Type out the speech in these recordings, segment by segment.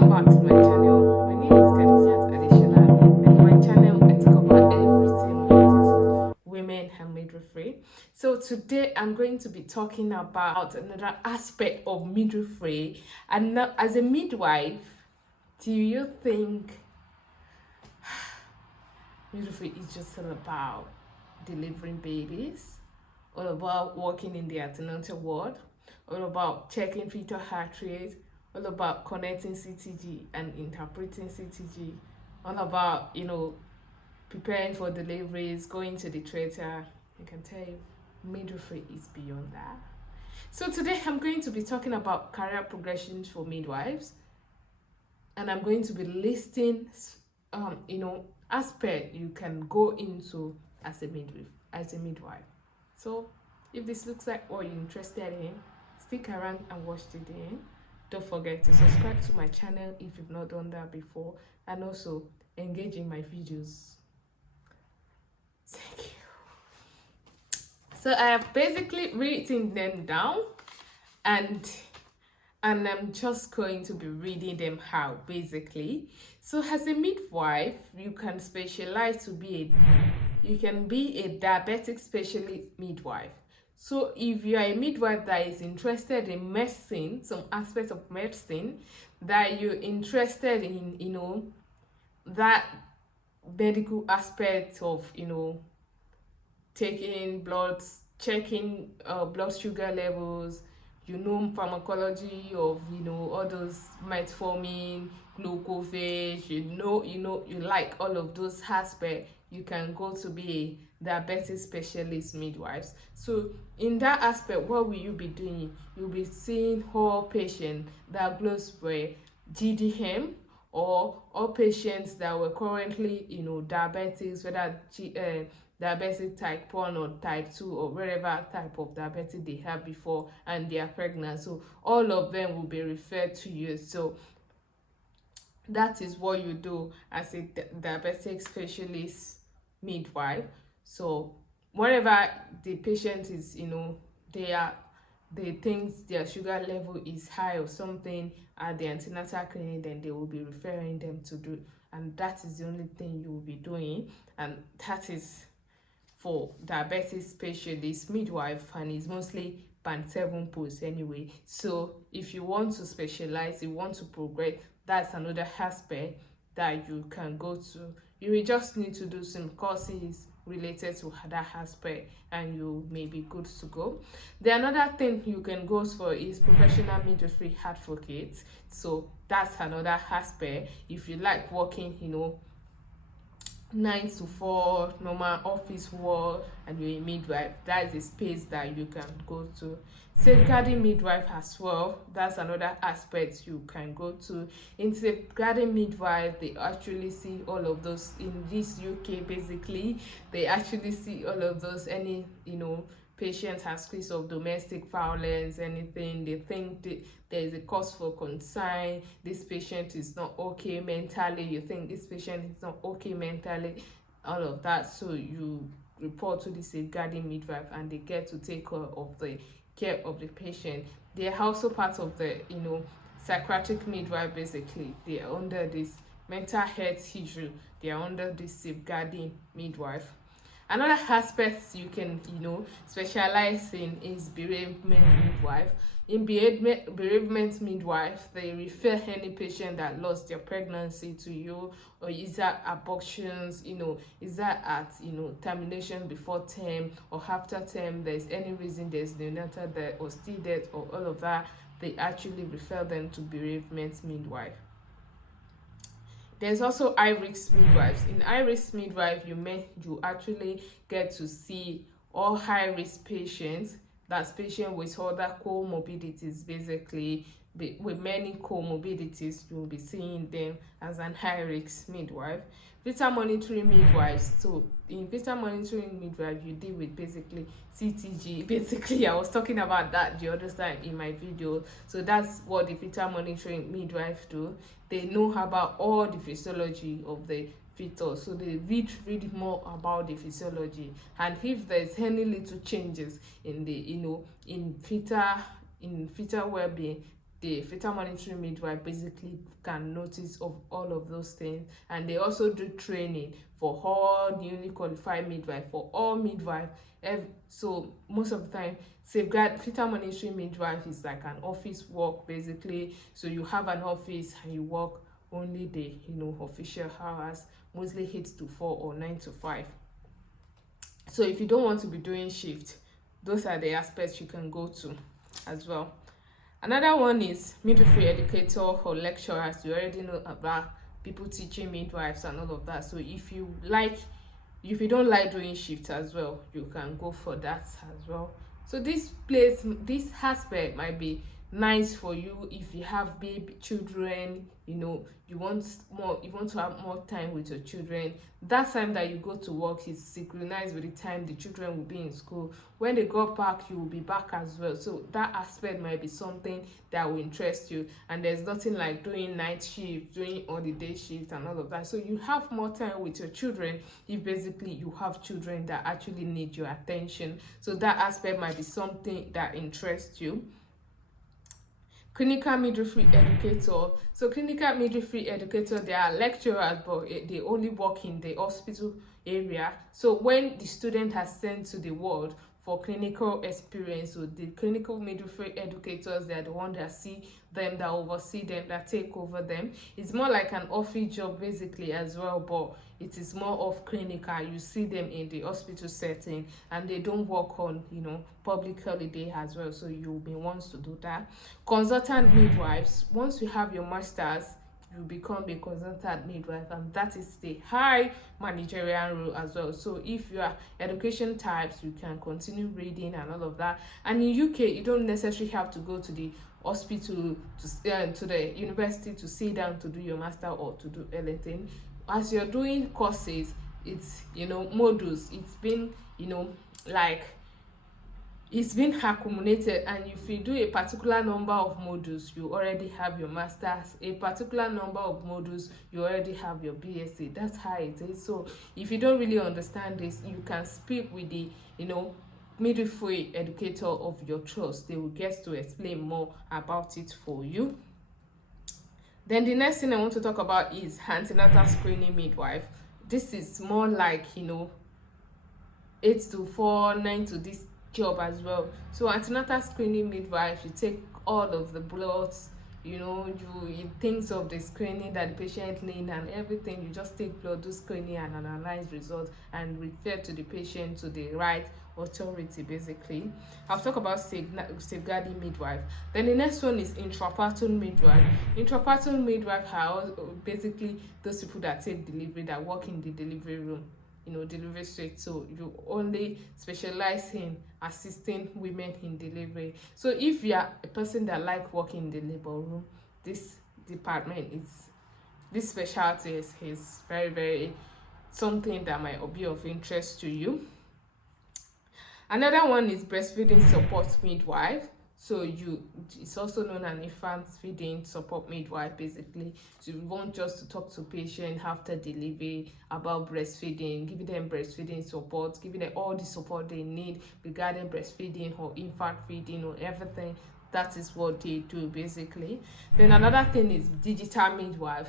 Welcome back to my channel. My name is Khadijat Adeshola, and in my channel I talk about everything related to women and midwifery. So today I'm going to be talking about another aspect of midwifery. And now, as a midwife, do you think midwifery is just all about delivering babies, all about working in the antenatal ward, all about checking fetal heart rate, all about connecting CTG and interpreting CTG, all about, preparing for deliveries, going to the theater? I can tell you, midwifery is beyond that. So today I'm going to be talking about career progressions for midwives, and I'm going to be listing, aspect you can go into as a midwife. So if this looks like what you're interested in, stick around and watch to the end. Don't forget to subscribe to my channel if you've not done that before, and also engage in my videos. Thank you. So I have basically written them down, and I'm just going to be reading them out basically. So as a midwife, you can specialize to be you can be a diabetic specialist midwife. So if you are a midwife that is interested in medicine, some aspects of medicine, that you're interested in, that medical aspect of, taking blood, checking blood sugar levels, pharmacology of, all those metformin, glucophage, you like all of those aspects, you can go to be a diabetes specialist midwives. So in that aspect, what will you be doing? You'll be seeing all patients diagnosed with GDM, or all patients that were currently, diabetics, whether diabetic type 1 or type 2 or whatever type of diabetes they have before, and they are pregnant. So all of them will be referred to you. So that is what you do as a diabetic specialist midwife. So whenever the patient is, they think their sugar level is high or something at the antenatal clinic, then they will be referring them to do, and that is the only thing you will be doing, and that is for diabetes specialist midwife, and it's mostly band 7 post anyway. So if you want to specialize, you want to progress, that's another aspect that you can go to. You will just need to do some courses related to that aspect, and you may be good to go. The another thing you can go for is professional midwifery advocate. So that's another aspect. If you like working, 9 to 4 normal office work, and you're a midwife, that is a space that you can go to. Safeguarding midwife as well, that's another aspect you can go to. In safeguarding midwife, they actually see all of those in this UK. Basically, they actually see all of those, any patient has case of domestic violence, anything, they think there is a cause for concern, this patient is not okay mentally, you think this patient is not okay mentally, all of that. So you report to the safeguarding midwife, and they get to take care of the patient. They are also part of the psychiatric midwife. Basically, they are under this mental health issue, they are under this safeguarding midwife. Another aspect you can specialize in is bereavement midwife. In bereavement midwife, they refer any patient that lost their pregnancy to you, or is that abortions, is that at termination before term or after term, there's any reason there's neonatal death or still death or all of that, they actually refer them to bereavement midwife. There's also high-risk midwives. In high-risk midwife, you actually get to see all high-risk patients. That's patients with other comorbidities, basically. With many comorbidities, you'll be seeing them as an high-risk midwife. Vital monitoring midwives. So in vital monitoring midwife, you deal with basically CTG. Basically, I was talking about that the other time in my video. So that's what the vital monitoring midwife do. They know about all the physiology of the fetus, so they read more about the physiology, and if there's any little changes in the in fetal well-being, the fetal monitoring midwife basically can notice of all of those things. And they also do training for all newly qualified midwife, for all midwife. So most of the time, safeguard fetal monitoring midwife is like an office work basically. So you have an office and you work only the official hours, mostly 8 to 4 or 9 to 5. So if you don't want to be doing shift, those are the aspects you can go to as well. Another one is midwifery educator or lecturers. You already know about people teaching midwives and all of that. So if you don't like doing shifts as well, you can go for that as well. So this aspect might be nice for you if you have baby children, you want to have more time with your children. That time that you go to work is synchronized with the time the children will be in school. When they go back, you will be back as well. So that aspect might be something that will interest you. And there's nothing like doing night shift, doing holiday shift and all of that. So you have more time with your children if basically you have children that actually need your attention. So that aspect might be something that interests you. Clinical midwifery educator. So clinical midwifery educator, they are lecturers, but they only work in the hospital area. So when the student has sent to the ward for clinical experience, so the clinical midwifery educators, they are the ones that see them, that oversee them, that take over them. It's more like an office job basically as well, but it is more of clinical. You see them in the hospital setting, and they don't work on public holiday as well, so you'll be ones to do that. Consultant midwives, once you have your masters, you become a consultant midwife, and that is the high managerial role as well. So if you are education types, you can continue reading and all of that. And in UK, you don't necessarily have to go to the hospital to the university to sit down to do your master or to do anything. As you're doing courses, it's modules, it's been it's been accumulated, and if you do a particular number of modules, you already have your masters. A particular number of modules, you already have your BSc. That's how it is. So if you don't really understand this, you can speak with the midwifery educator of your trust. They will get to explain more about it for you. Then the next thing I want to talk about is antenatal screening midwife. This is more like 8 to 4, 9 to this job as well. So antenatal screening midwife, you take all of the bloods, you things of the screening that the patient need and everything. You just take blood, do screening and analyze results and refer to the patient to the right authority basically. I'll talk about safeguarding midwife. Then the next one is intrapattern midwife. Intrapattern midwife are basically those people that take delivery, that work in the delivery room, delivery suite. So you only specialize in assisting women in delivery. So if you are a person that like working in the labor room, this specialty is very, very something that might be of interest to you. Another one is breastfeeding support midwife. So it's also known as infant feeding support midwife basically. So you want just to talk to patients after delivery about breastfeeding, giving them breastfeeding support, giving them all the support they need regarding breastfeeding or infant feeding or everything. That is what they do basically. Then another thing is digital midwife.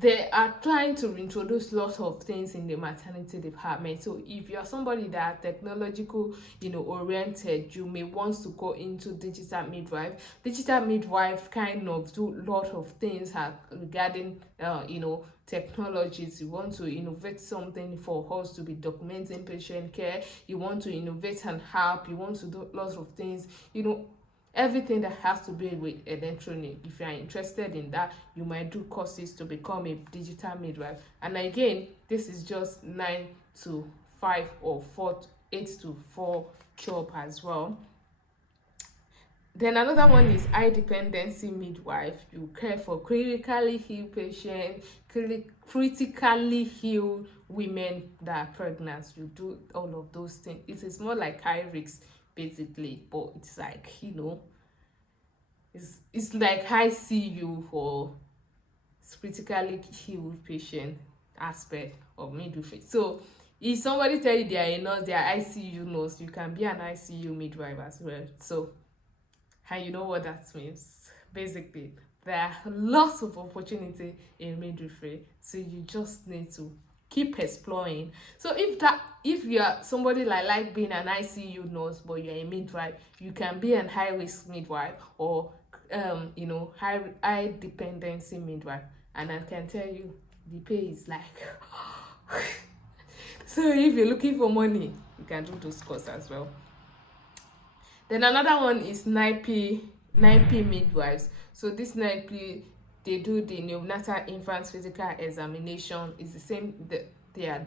They are trying to introduce lots of things in the maternity department. So if you're somebody that technological, oriented, you may want to go into digital midwife. Digital midwife kind of do a lot of things regarding, technologies. You want to innovate something for us to be documenting patient care. You want to innovate and help. You want to do lots of things, everything that has to do with electronic. If you are interested in that, you might do courses to become a digital midwife. And again, this is just 9 to 5 or 8 to 4 job as well. Then another one is high dependency midwife. You care for critically ill patients, critically ill women that are pregnant. You do all of those things. It is more like high risk basically, but it's like it's like high CU for critically ill patient aspect of midwifery. So if somebody tell you they are a nurse, they are ICU nurse, you can be an ICU midwife as well. So and you know what that means. basically. There are lots of opportunity in midwifery, so you just need to keep exploring. So if you are somebody like being an ICU nurse but you're a midwife, you can be an high risk midwife, or high dependency midwife, and I can tell you the pay is like so if you're looking for money, you can do those courses as well. Then another one is 9P midwives. So this 9P, they do the neonatal infant physical examination. It's the same, they are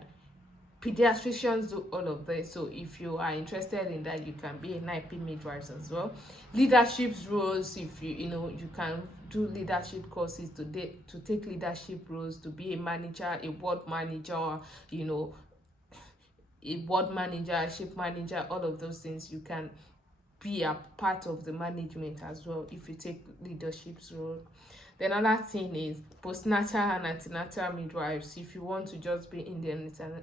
pediatricians do all of this. So if you are interested in that, you can be a 9P midwives as well. Leadership roles, if you can do leadership courses to take leadership roles, to be a manager, a ward manager, a board manager, ship manager, all of those things. You can be a part of the management as well if you take leadership role. Then another thing is postnatal and antenatal midwives. If you want to just be in the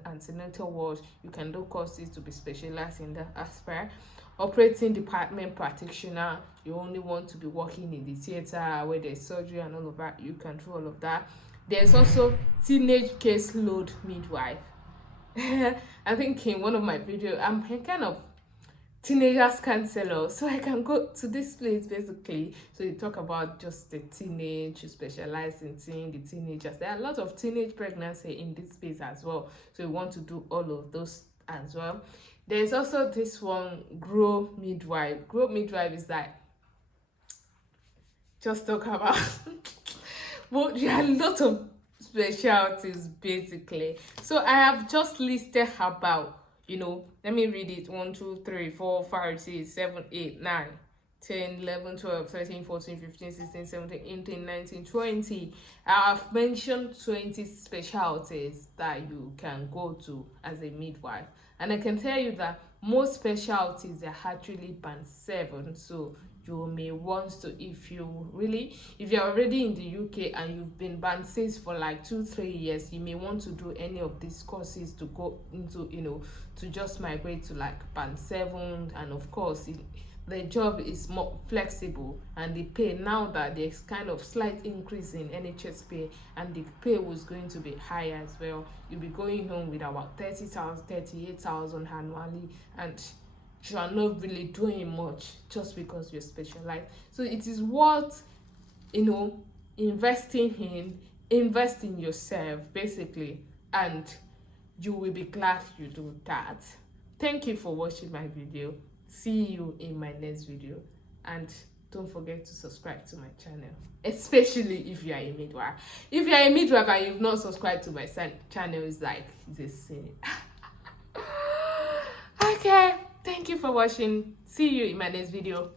antenatal ward, you can do courses to be specialized in that aspect. Operating department practitioner, you only want to be working in the theater where there's surgery and all of that, you can do all of that. There's also teenage caseload midwife. I think in one of my videos, I'm kind of teenagers counselor, so I can go to this place basically. So you talk about just the teenage, you specialize in seeing the teenagers. There are a lot of teenage pregnancy in this space as well, so you want to do all of those as well. There's also this one, grow midwife. Grow midwife is like, just talk about but there are a lot of specialties basically. So I have just listed about, let me read it. 1 2 3 4 5 6 7 8 9 10 11 12 13 14 15 16 17 18 19 20. I've mentioned 20 specialties that you can go to as a midwife, and I can tell you that most specialties are actually band 7. So you may want to, if you're already in the UK and you've been band 6 for like 2-3 years, you may want to do any of these courses to go into, to just migrate to like band 7. And of course the job is more flexible, and the pay, now that there's kind of slight increase in NHS pay, and the pay was going to be higher as well, you'll be going home with about 30,000 38,000 annually, and you are not really doing much just because you're specialized. So it is worth invest in yourself basically, and you will be glad you do that. Thank you for watching my video. See you in my next video, and don't forget to subscribe to my channel, especially if you are a midwife. If you are a midwife and you've not subscribed to my channel, it's like it's a sin. Okay, thank you for watching. See you in my next video.